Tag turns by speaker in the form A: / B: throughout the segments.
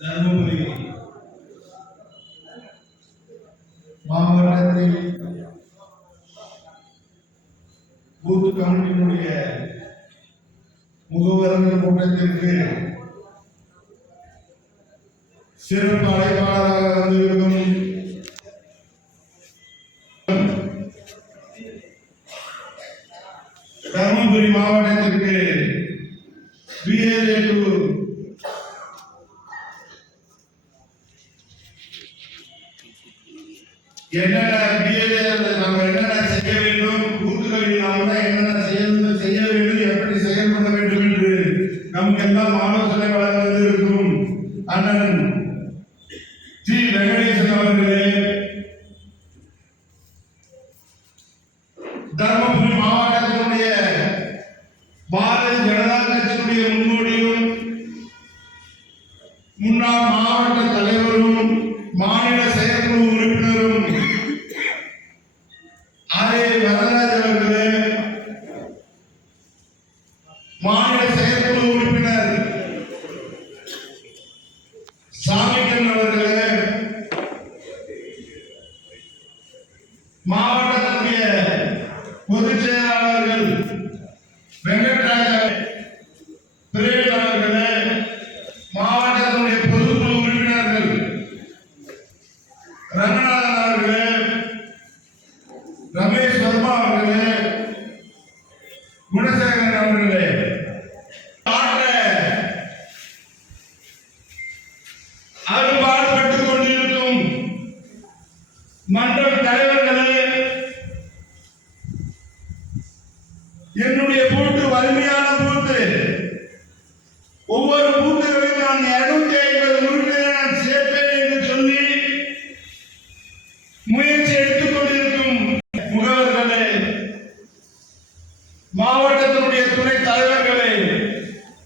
A: தருமபுரி மாவட்டத்தில் பூத் கமிட்டியினுடைய முகவரங்கள் கூட்டத்திற்கு சிறப்பு அழைப்பாளராக வந்திருக்கும் നമുക്കെല്ലാം ആലോചനകൾ അതിൽ നിന്നും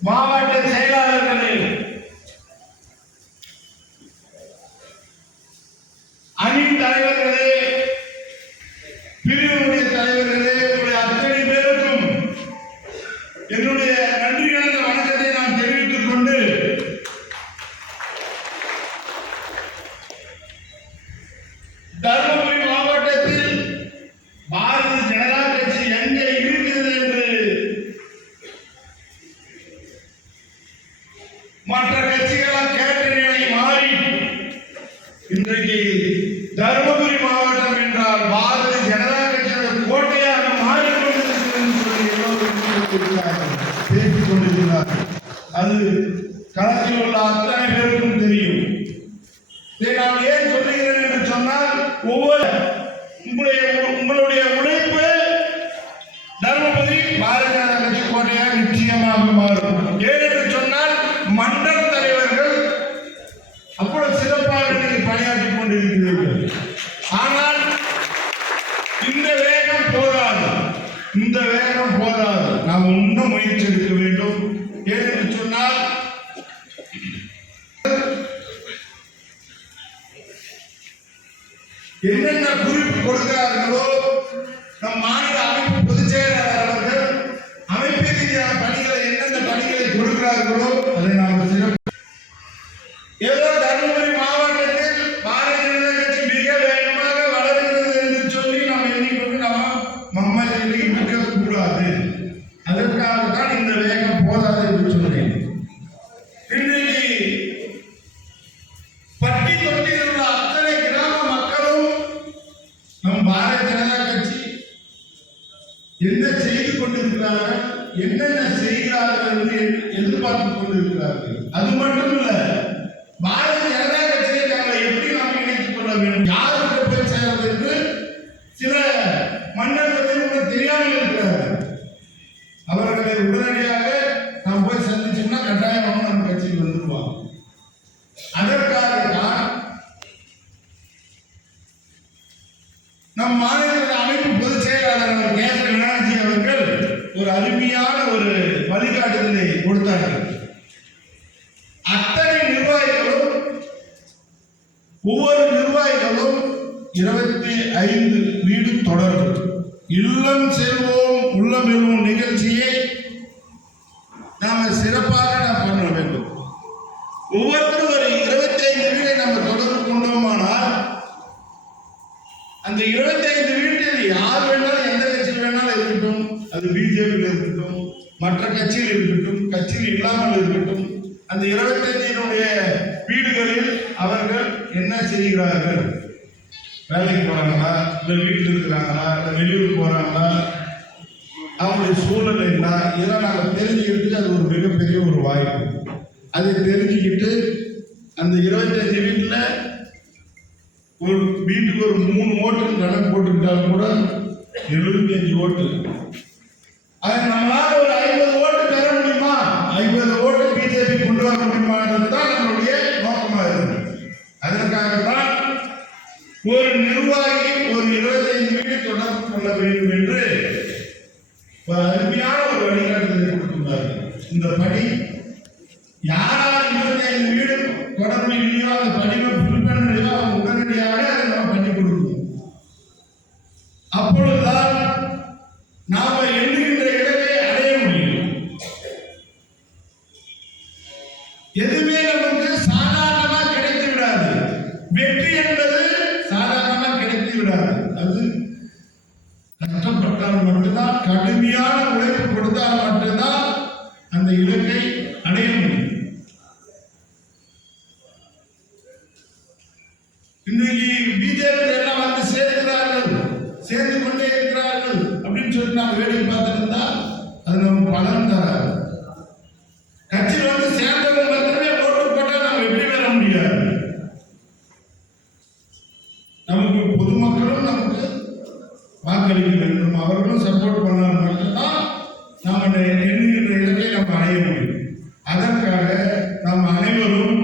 A: మా వాటి சொன்னார் அது களத்தில் உள்ள அத்தனை பேருக்கும் தெரியும். இதை நான் ஏன் சொல்லுகிறேன் என்று சொன்னால் ஒவ்வொரு உங்களுடைய உங்களுடைய உழைப்பு தர்மபுரி பாரதிய கட்சி கோட்டையாக நிச்சயமாக மாறும். ஏனென்று అధికారులు అదే నా கட்சியில் இருக்கட்டும் கட்சியில் இல்லாமல் இருக்கட்டும் அந்த இருபத்தஞ்சினுடைய வீடுகளில் அவர்கள் என்ன செய்கிறார்கள்? வேலைக்கு போறாங்களா? இல்லை வீட்டில் இருக்கிறாங்களா? இல்லை வெளியூர் போறாங்களா? அவங்களுடைய சூழ்நிலை என்ன? இதெல்லாம் நாங்கள் தெரிஞ்சுக்கிறதுக்கு அது ஒரு மிகப்பெரிய ஒரு வாய்ப்பு. அதை தெரிஞ்சுக்கிட்டு அந்த இருபத்தஞ்சு வீட்டில் ஒரு வீட்டுக்கு ஒரு மூணு ஓட்டுன்னு கணக்கு போட்டுக்கிட்டாலும் கூட எழுபத்தி அஞ்சு ஓட்டு. அது நம்மளால ஒரு ஐம்பது ஓட்டு பெற முடியுமா? ஐம்பது ஓட்டு பிஜேபி கொண்டு வர முடியுமான்றது தான் நம்மளுடைய நோக்கமாக இருக்கு. அதற்காக தான் ஒரு நிர்வாகி ஒரு இருபத்தைந்து வீடு தொடர்பு கொள்ள வேண்டும் என்று ஒரு அருமையான ஒரு வழிகாட்டுதலை கொடுத்துள்ளார்கள் இந்த பணி யாரால் இருபத்தைந்து வீடு தொடர்பு இல்லையோ அந்த படிமை ஃபில் பண்ணலையோ அவங்க உடனடியாக அதை நம்ம பண்ணி கொடுக்கணும். அப்பொழுதுதான் நாம மட்டும்தான் உழைப்பு கொடுத்தால் மட்டும்தான் அந்த இலக்கை அடைய முடியும். இன்றைக்கு பிஜேபி எல்லாம் வந்து சேர்க்கிறார்கள் சேர்ந்து கொண்டே இருக்கிறார்கள் அப்படின்னு சொல்லி நாம் வேடிக்கை பார்த்துருந்தா அது நமக்கு பலன் தராது. கட்சியில் வந்து சேர்ந்தவங்க மட்டுமே ஓட்டு போட்டால் நாம் வெற்றி பெற முடியாது. நமக்கு பொதுமக்களும் நமக்கு வாக்களிக்க வேண்டும். அவர்களும் சப்போர்ட் பண்ணால் மட்டும்தான் நாம் அந்த எண்ணுகின்ற இடத்தை நம்ம அடைய முடியும். அதற்காக நாம் அனைவரும்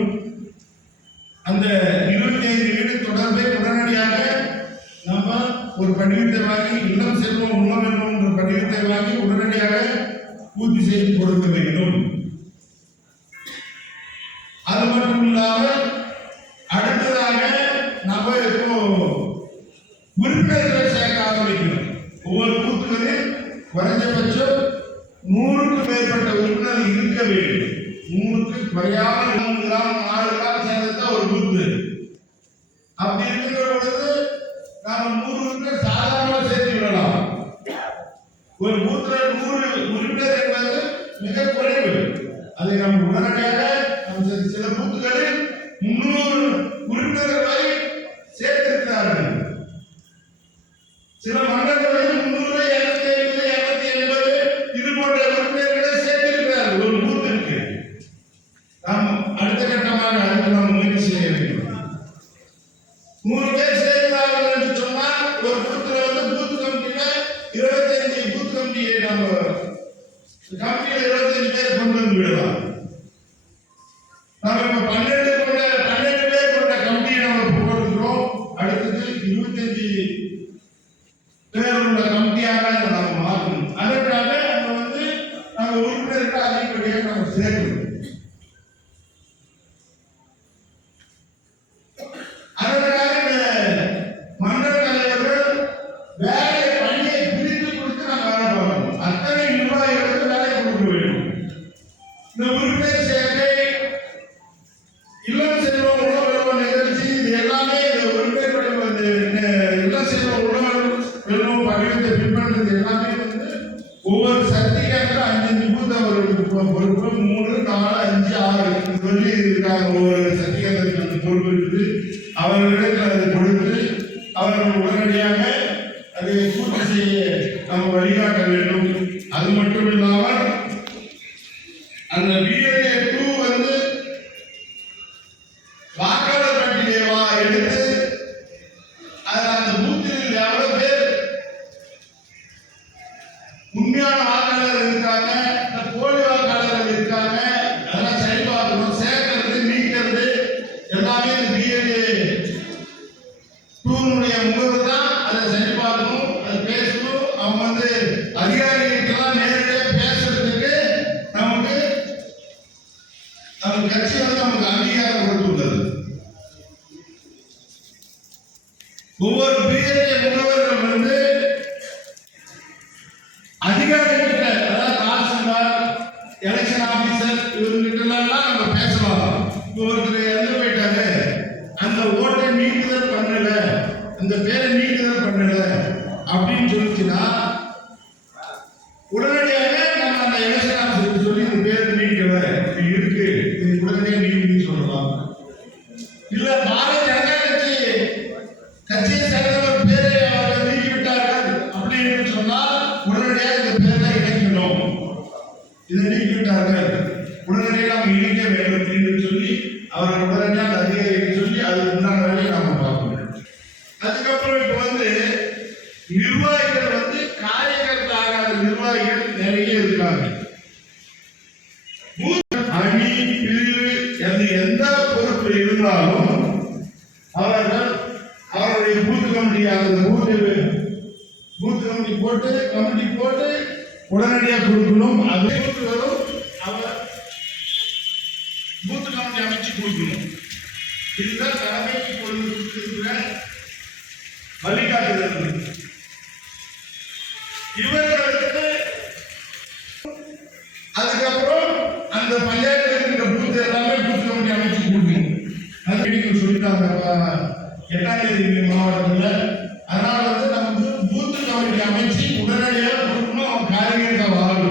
A: அந்த இருபத்தி ஐந்து வீடு தொடர்பை உடனடியாக நம்ம ஒரு படிவத்தை வாங்கி இல்லம் செல்வம் உள்ளம் என்னும் என்ற படிவத்தை வாங்கி உடனடியாக பூர்த்தி செய்து கொடுக்க வேண்டும். நூறுக்கு மேற்பட்ட உறுப்பினர் இருக்க வேண்டும். நூறுக்கு குறையாமல் மூணு கிராம் நாலு கிராம் சேர்ந்தா ஒரு பூத்து அப்படி இருக்கிற பொழுது நாம நூறு உறுப்பினர் சாதாரணமாக சேர்த்து விடலாம். ஒரு பூத்துல நூறு உறுப்பினர் என்பது மிக குறைவு. அதை நாம் உடனடியாக சில- சில பூத்துகளில் முன்னூறு உறுப்பினர்களை சேர்த்திருக்கிறார்கள். சில மண்டலங்களில் முன்னூறு இருநூத்தி ஐம்பது இருபத்தஞ்சு பேர் கொண்டு வந்து விடலாம் நாம இப்ப பன்னெண்டு கொண்ட பன்னெண்டு ஒவ்வொரு சக்திக்காக அஞ்சு அஞ்சு பூத்த அவர்களுக்கு பொறுப்பு மூணு நாலு அஞ்சு ஆறு சொல்லி இருக்காங்க ஒவ்வொரு சக்திகேந்திரத்துக்கு அந்த பொறுப்பு இருக்குது. அவர்களிடத்தில் அதை கொடுத்து அவர்கள் உடனடியாக அதை பூர்த்தி செய்ய நம்ம வழிகாட்ட வேண்டும். அது மட்டும் நம்ம கட்சி வந்து நமக்கு அங்கீகாரம் கொடுத்துள்ளது ஒவ்வொரு இதை நீக்கிவிட்டார்கள் உடனடியாக நாம் இணைக்க வேண்டும் என்று சொல்லி அவர் உடனடியாக அதிகாரிக்கு சொல்லி அதுக்கு உண்டான வேலையை நாம் பார்க்கணும் அதுக்கப்புறம் இப்போ வந்து நிர்வாகிகள் வந்து காரியகர்த்த ஆகாத நிர்வாகிகள் நிறைய இருக்காங்க அணி பிரிவு என்று எந்த பொறுப்பு இருந்தாலும் அவர்கள் அவருடைய பூத்து கமிட்டி அந்த பூத்து பூத்து கமிட்டி போட்டு கமிட்டி போட்டு உடனடியாக கொடுக்கணும். அதே வரும் அவர் பூத்து கமிட்டி அமைச்சு கொடுக்கணும். இதுதான் தலைமைக்கு கொடுக்கிற வழிகாட்டுதல் இவர்களுக்கு அதுக்கப்புறம் அந்த பஞ்சாயத்தில் இருக்கிற பூத்து எல்லாமே பூத்து கமிட்டி அமைச்சு கொடுக்கணும். அது நீங்கள் சொல்லிட்டாங்க எட்டாம் தேதி மாவட்டத்தில். அதனால வந்து நமக்கு பூத்து கமிட்டி அமைச்சு உடனடியாக குடும்பம் காரியத்தை வாழ்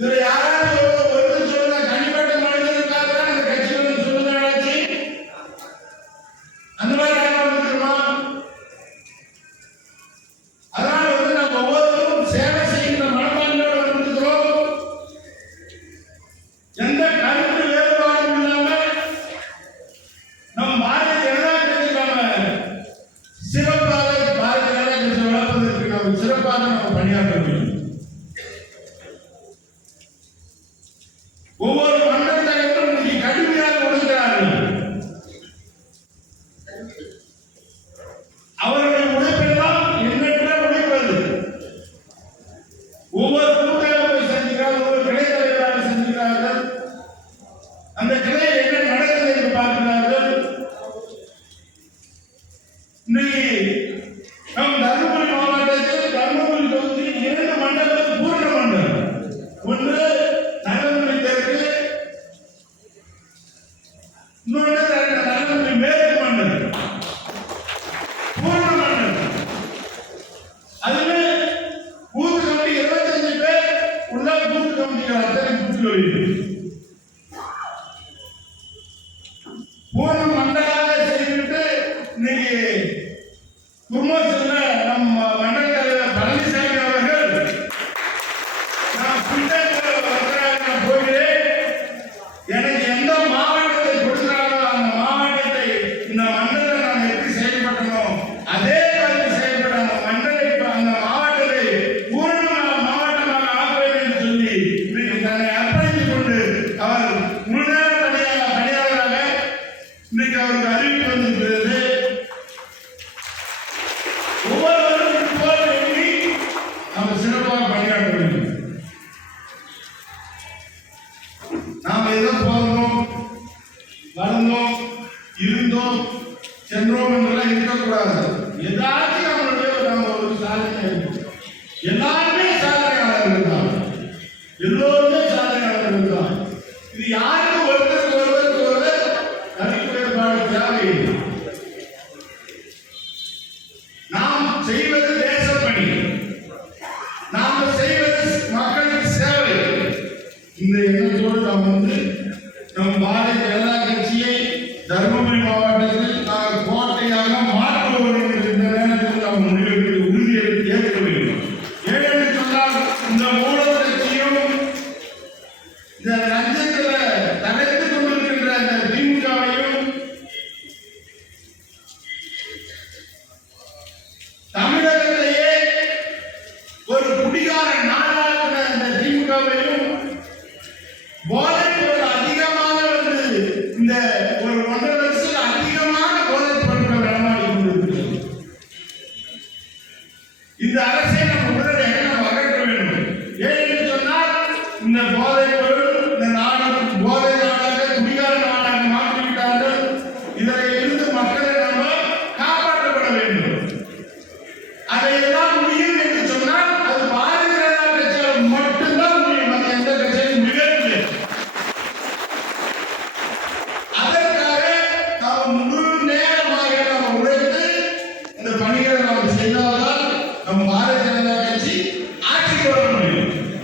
A: Direia நான் எல்லோருமே சாதனை நடந்திருக்கிறான் இது யார் More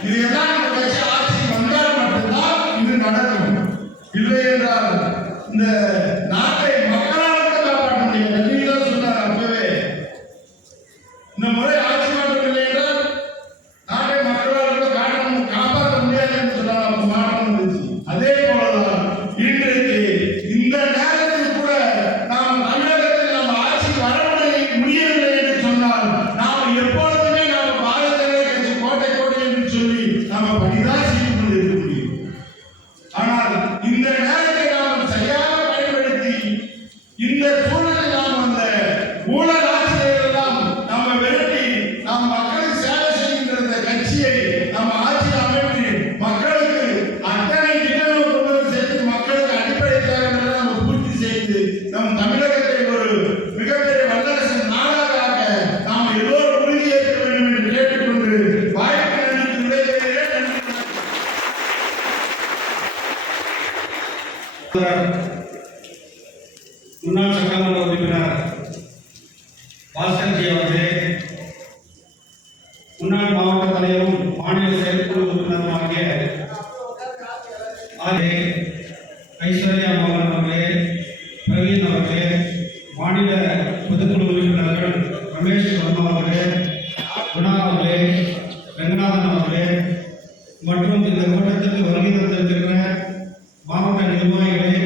A: இது எல்லாம் இந்த கட்சி மட்டும்தான் இது நடக்கும். இல்லை என்றால் இந்த
B: நாட்டு ரங்கநாதன் அவர்களே மற்றும் இந்த கூட்டத்திற்கு வருகை தந்திருக்கிற மாவட்ட நிர்வாகிகளே